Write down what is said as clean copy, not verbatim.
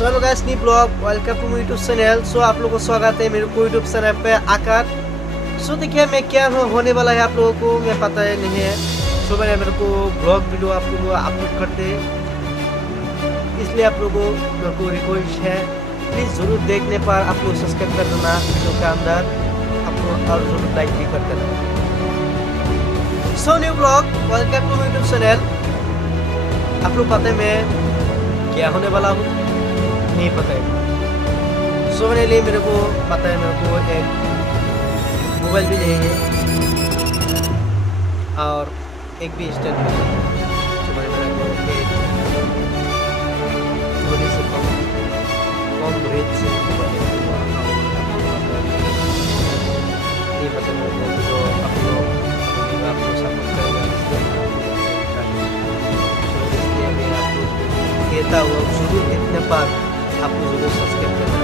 So hello guys, new blog welcome to my YouTube channel. So आप लोगों को स्वागत है मेरे को यूट्यूब चैनल पे आकर। सो देखिए मैं क्या होने वाला है आप लोगों को मैं पता है नहीं है। सो मैंने मेरे को ब्लॉग वीडियो आप लोगों को अपलोड करते, इसलिए आप लोगों को मेरे को रिक्वेस्ट है प्लीज़ ज़रूर देखने पर आप लोग सब्सक्राइब कर देना वीडियो के अंदर, आप लोग और ज़रूर लाइक भी कर देना। So new blog welcome to my YouTube channel. आप लोग पता है मैं क्या होने वाला हूँ नहीं पता है। सो मेरे लिए मेरे को पता है मेरे को एक मोबाइल भी नहीं है और एक भी स्टैंड भी नहीं है। तो मेरे को एक थोड़ी सी कम रेट से मोबाइल हुआ नहीं पता मेरे को जो आप लोग सपोर्ट करेगा इसलिए मैं आपको कहता हूँ जरूर इतने पर आपको जरूर सब्सक्राइब करना